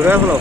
ঘুরে ফেলো